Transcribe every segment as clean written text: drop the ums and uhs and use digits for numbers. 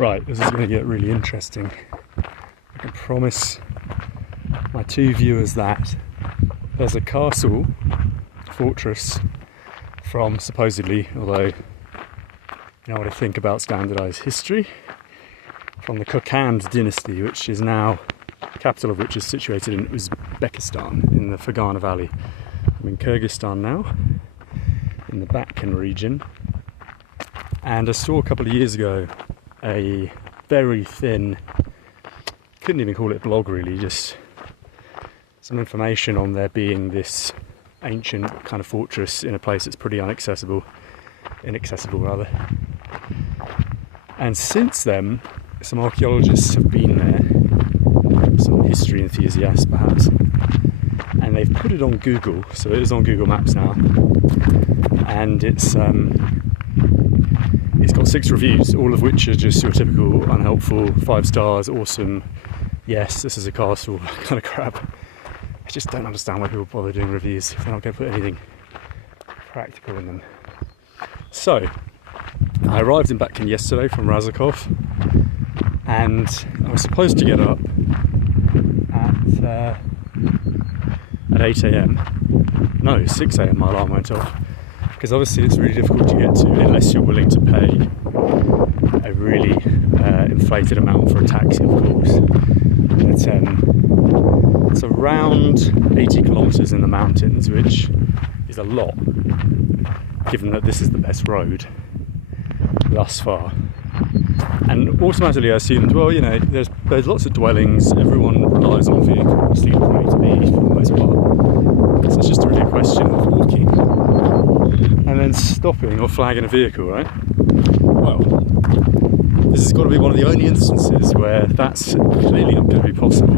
Right, this is going to get really interesting. I can promise my two viewers that there's a castle, fortress, from supposedly, although you know what I think about standardised history, from the Kokand dynasty, which is now, the capital of which is situated in Uzbekistan, in the Fergana Valley. I'm in Kyrgyzstan now, in the Batken region, and I saw a couple of years ago a very thin, couldn't even call it a blog really, just some information on there being this ancient kind of fortress in a place that's pretty inaccessible rather. And since then, some archaeologists have been there, some history enthusiasts perhaps, and they've put it on Google, so it is on Google Maps now, and it's got 6 reviews, all of which are just your typical unhelpful 5 stars, awesome, yes, this is a castle kind of crap. I just don't understand why people bother doing reviews if they're not going to put anything practical in them. So, I arrived in Batken yesterday from Razakov, and I was supposed to get up at 8 a.m. No, 6 a.m. my alarm went off, because obviously it's really difficult to get to unless you're willing to pay a really inflated amount for a taxi, of course. But it's around 80 kilometres in the mountains, which is a lot, given that this is the best road thus far. And automatically I assumed, well, you know, there's lots of dwellings, everyone relies on vehicles, the way to be for the most part. So it's just really a question of walking and then stopping or flagging a vehicle, right? Well, this has got to be one of the only instances where that's clearly not going to be possible.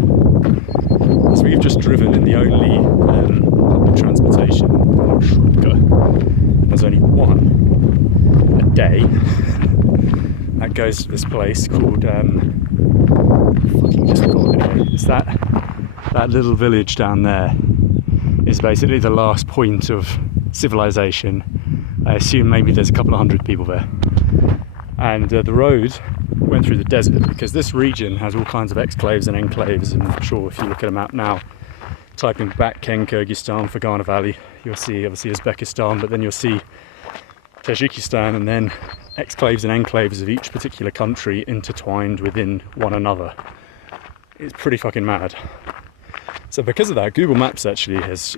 As we've just driven in the only public transportation, there's only one a day that goes to this place called, fucking just forgot the name. It's that little village down there is basically the last point of civilization. I assume maybe there's a couple of hundred people there. And the road went through the desert, because this region has all kinds of exclaves and enclaves, and I'm sure if you look at a map now, type in Batken, Kyrgyzstan, Fergana Valley, you'll see obviously Uzbekistan, but then you'll see Tajikistan, and then exclaves and enclaves of each particular country intertwined within one another. It's pretty fucking mad. So because of that, Google Maps actually has...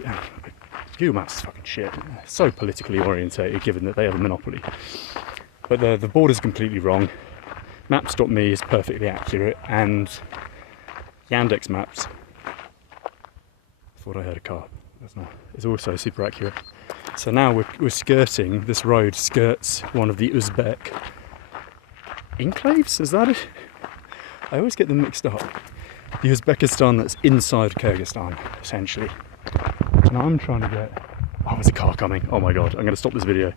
Google Maps is fucking shit. It's so politically orientated, given that they have a monopoly. But the border's completely wrong. Maps.me is perfectly accurate, and Yandex Maps, I thought I heard a car, that's not, it's also super accurate. So now we're skirting, this road skirts one of the Uzbek enclaves, is that it? I always get them mixed up. The Uzbekistan that's inside Kyrgyzstan, essentially. And I'm trying to get... Oh, there's a car coming. Oh my god, I'm going to stop this video.